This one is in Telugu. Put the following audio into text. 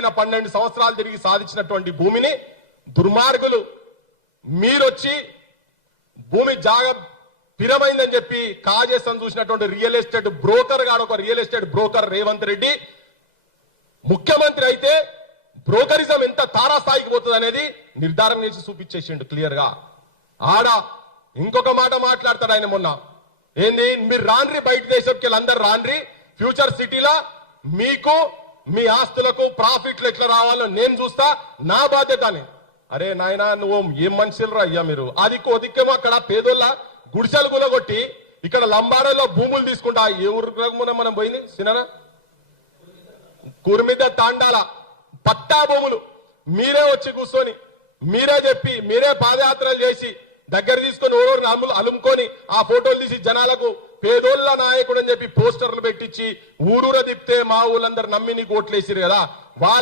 పైన 12 సంవత్సరాలు తిరిగి సాధించినటువంటి భూమిని దుర్మార్గులు మీరొచ్చి భూమి జాగ పిరమైందని చెప్పి కాజేసం చూసినటువంటి రియల్ ఎస్టేట్ బ్రోకర్ గాడు, ఒక real estate broker Revanth Reddy ముఖ్యమంత్రి అయితే బ్రోకరిజం ఎంత తారాస్థాయికి పోతుంది అనేది నిర్ధారణ చేసి చూపించేసిండు క్లియర్ గా. ఆడ ఇంకొక మాట మాట్లాడతాడు ఆయన మొన్న, ఏంది మీరు రాన్రి బయట దేశంకి అందరు రాన్రి, ఫ్యూచర్ సిటీలా మీకు మీ ఆస్తులకు ప్రాఫిట్లు ఎట్లా రావాలో నేను చూస్తా, నా బాధ్యత అని. అరే నాయనా నువ్వు ఏం మనుషులరా అయ్యా మీరు. అది కొద్దికేమో అక్కడ పేదోళ్ళ గుడిసెలు గులగొట్టి ఇక్కడ లంబారాలో భూములు తీసుకుంటా. ఏ ఊరు మనం పోయింది సినా కుర్మిద తాండాల పట్టా భూములు మీరే వచ్చి కూర్చొని మీరే చెప్పి మీరే పాదయాత్రలు చేసి దగ్గర తీసుకొని ఓడోరు అలుముకొని ఆ ఫోటోలు తీసి జనాలకు పేదోళ్ళ నాయకుడు అని చెప్పి పోస్టర్లు పెట్టించి ఊరూర తిప్పితే మా ఊళ్ళందరూ నమ్మి నీకు ఓట్లేసిరు కదా. వాళ్ళ